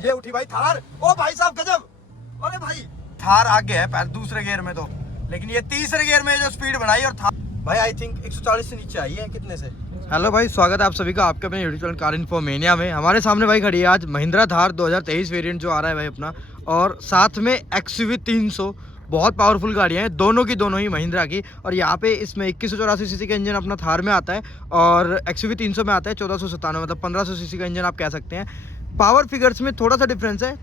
ये उठी भाई थार। ओ भाई साहब गजब। अरे भाई थार आगे है पहले दूसरे गियर में तो, लेकिन ये तीसरे गियर में जो स्पीड बनाई और थार भाई आई थिंक 140 से नीचे आई है। कितने से? हेलो भाई, स्वागत है आप सभी का आपके अपने YouTube channel car info mania में। हमारे सामने भाई खड़ी है आज महिंद्रा थार 2023 वेरिएंट जो आ रहा है भाई अपना, और साथ में XUV 300। बहुत पावरफुल गाड़ियाँ हैं, दोनों की दोनों ही महिंद्रा की। और यहाँ पे इसमें 2184 सीसी का इंजन अपना थार में आता है और XUV 300 में आता है 1497, मतलब 1500 सीसी का इंजन आप कह सकते हैं। पावर फिगर्स में थोड़ा सा डिफरेंस है।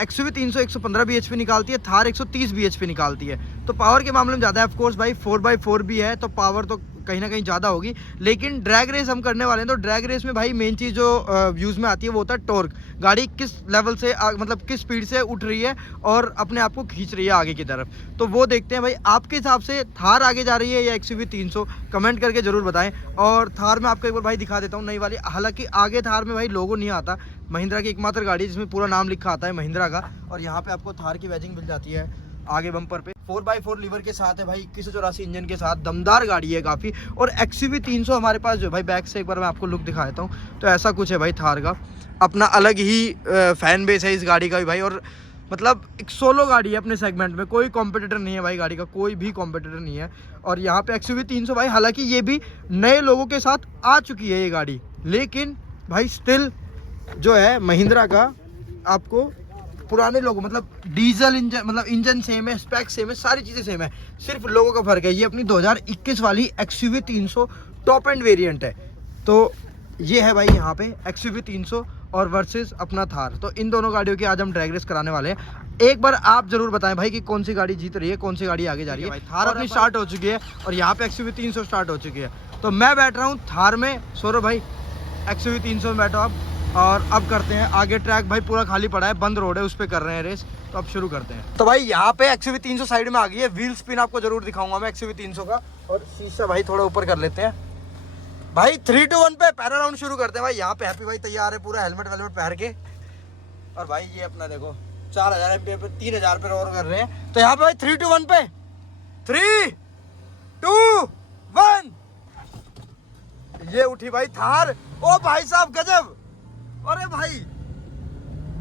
XUV 300 115 bhp निकालती है, थार 130 bhp निकालती है। तो पावर के मामले में ज़्यादा है। ऑफकोर्स भाई 4x4 भी है तो पावर तो कहीं ना कहीं ज़्यादा होगी, लेकिन ड्रैग रेस हम करने वाले हैं तो ड्रैग रेस में भाई मेन चीज़ जो यूज़ में आती है वो होता है टॉर्क। गाड़ी किस लेवल से मतलब किस स्पीड से उठ रही है और अपने आप को खींच रही है आगे की तरफ, तो वो देखते हैं भाई। आपके हिसाब से थार आगे जा रही है या XUV 300? कमेंट करके ज़रूर बताएं। और थार में आपको एक बार भाई दिखा देता हूँ नई वाली। हालांकि आगे थार में भाई लोगो नहीं आता, महिंद्रा की एकमात्र गाड़ी जिसमें पूरा नाम लिखा आता है महिंद्रा का। और यहाँ पे आपको थार की बैजिंग मिल जाती है आगे बम्पर पे। 4x4 लीवर के साथ है भाई, 2184 इंजन के साथ। दमदार गाड़ी है काफ़ी। और XUV 300 हमारे पास जो भाई बैक से एक बार मैं आपको लुक दिखा देता हूँ, तो ऐसा कुछ है भाई थार का। अपना अलग ही फैन बेस है इस गाड़ी का भी भाई। और मतलब एक सोलो गाड़ी है अपने सेगमेंट में, कोई कॉम्पिटिटर नहीं है भाई गाड़ी का, कोई भी कॉम्पिटिटर नहीं है। और यहाँ पे XUV 300 भाई, हालांकि ये भी नए लोगों के साथ आ चुकी है ये गाड़ी, लेकिन भाई स्टिल जो है महिंद्रा का आपको पुराने लोगों, मतलब डीजल इंजन, मतलब इंजन सेम है, स्पेक सेम है, सारी चीज़ें सेम है, सिर्फ लोगों का फर्क है। ये अपनी 2021 वाली XUV 300 टॉप एंड वेरिएंट है। तो ये है भाई यहाँ पे XUV 300 और वर्सेस अपना थार। तो इन दोनों गाड़ियों की आज हम ड्रैग रेस कराने वाले हैं। एक बार आप जरूर बताएं भाई कि कौन सी गाड़ी जीत रही है, कौन सी गाड़ी आगे जा रही है। थार अपनी स्टार्ट हो चुकी है और यहाँ पे XUV 300 स्टार्ट हो चुकी है। तो मैं बैठ रहा हूँ थार में, सौरभ भाई XUV 300 में बैठो आप। और अब करते हैं आगे। ट्रैक भाई पूरा खाली पड़ा है, बंद रोड है, उस पर कर रहे हैं रेस। तो अब शुरू करते हैं। तो भाई यहाँ पे XUV 300 साइड में आ गई है। व्हील स्पिन आपको जरूर दिखाऊंगा मैं XUV 300 का। और शीशा भाई थोड़ा ऊपर कर लेते हैं भाई। 3 2 1 पे पहला राउंड शुरू करते हैं भाई। यहाँ पे हैप्पी भाई तैयार है पूरा हेलमेट वेलमेट पहन के। और भाई ये अपना देखो 4000 MP पे 3000 पे रोर कर रहे हैं। तो यहाँ पे भाई 3 2 1 पे 3 2 1 ये उठी भाई थार। ओ भाई साहब गजब। अरे भाई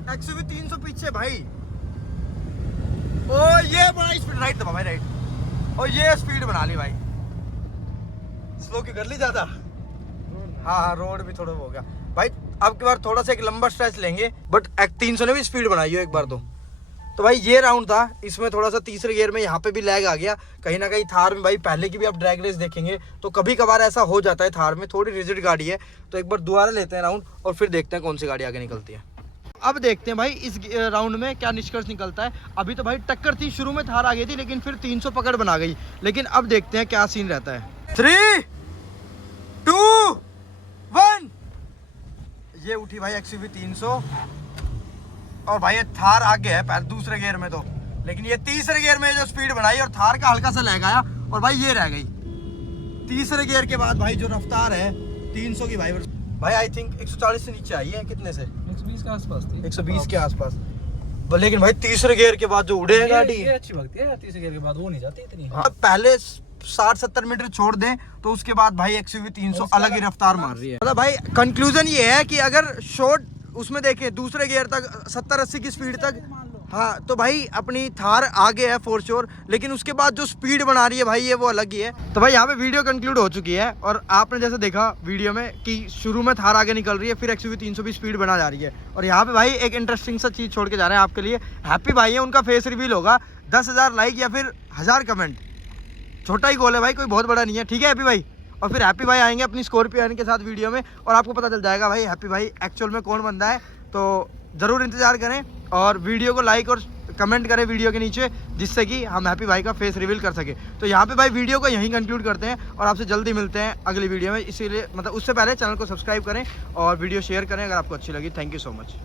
XUV 300 पीछे भाई। ओ ये बड़ा स्पीड, राइट दबा भाई, राइट। और ये स्पीड बना ली भाई। स्लो की कर ली ज्यादा। हाँ रोड भी थोड़ा हो गया भाई। अब की बार थोड़ा सा एक लंबा स्ट्रेच लेंगे, बट 300 ने भी स्पीड बनाई हो एक बार तो भाई ये राउंड था। इसमें थोड़ा सा तीसरे गियर में यहाँ पे भी लैग आ गया कहीं ना कहीं थार में भाई। पहले की भी आप ड्रैग रेस देखेंगे तो कभी कभार ऐसा हो जाता है थार में, थोड़ी रिजिड गाड़ी है। तो एक बार दोबारा लेते हैं राउंड और फिर देखते हैं कौन सी गाड़ी आगे निकलती है। अब देखते हैं भाई इस राउंड में क्या निष्कर्ष निकलता है। अभी तो भाई टक्कर थी, शुरू में थार आ गई थी, लेकिन फिर 300 पकड़ बना गई। लेकिन अब देखते हैं क्या सीन रहता है। 3 2 1 ये उठी भाई XUV 300। और भाई ये थार आगे है पहले दूसरे गियर में तो, लेकिन ये तीसरे गियर में जो स्पीड बनाई और थार का हल्का सा लैग आया और भाई ये रह गई। तीसरे गियर के बाद भाई जो रफ्तार है 300 की भाई आई थिंक 140 से नीचे आई है। कितने से? 120 के आसपास थी। 120 के आसपास। लेकिन भाई तीसरे गियर के बाद जो उड़े है गाड़ी, ये अच्छी भगती है। तीसरे गियर के बाद वो नहीं जाती इतनी। हाँ पहले 60-70 मीटर छोड़ दें तो उसके बाद भाई XUV 300 अलग ही रफ्तार मार रही है। मतलब भाई कंक्लूजन ये है कि अगर शॉर्ट उसमें देखें दूसरे गियर तक 70-80 की स्पीड तक, हाँ तो भाई अपनी थार आगे है फॉर श्योर। लेकिन उसके बाद जो स्पीड बना रही है भाई ये वो अलग ही है। तो भाई यहाँ पे वीडियो कंक्लूड हो चुकी है और आपने जैसे देखा वीडियो में कि शुरू में थार आगे निकल रही है, फिर XUV 300 भी स्पीड बना जा रही है। और यहाँ पे भाई एक इंटरेस्टिंग सा चीज़ छोड़ के जा रहे हैं आपके लिए। हैप्पी भाई है, उनका फेस रिवील होगा। 10,000 लाइक या फिर 1000 कमेंट, छोटा ही गोल है भाई, कोई बहुत बड़ा नहीं है, ठीक है हैप्पी भाई। और फिर हैप्पी भाई आएंगे अपनी स्कॉर्पियो के साथ वीडियो में और आपको पता चल जाएगा भाई हैप्पी भाई एक्चुअल में कौन बंदा है। तो ज़रूर इंतजार करें और वीडियो को लाइक और कमेंट करें वीडियो के नीचे, जिससे कि हम हैप्पी भाई का फेस रिवील कर सके। तो यहाँ पे भाई वीडियो को यहीं कंक्लूड करते हैं और आपसे जल्दी मिलते हैं अगली वीडियो में। इसीलिए मतलब उससे पहले चैनल को सब्सक्राइब करें और वीडियो शेयर करें अगर आपको अच्छी लगी। Thank you so much.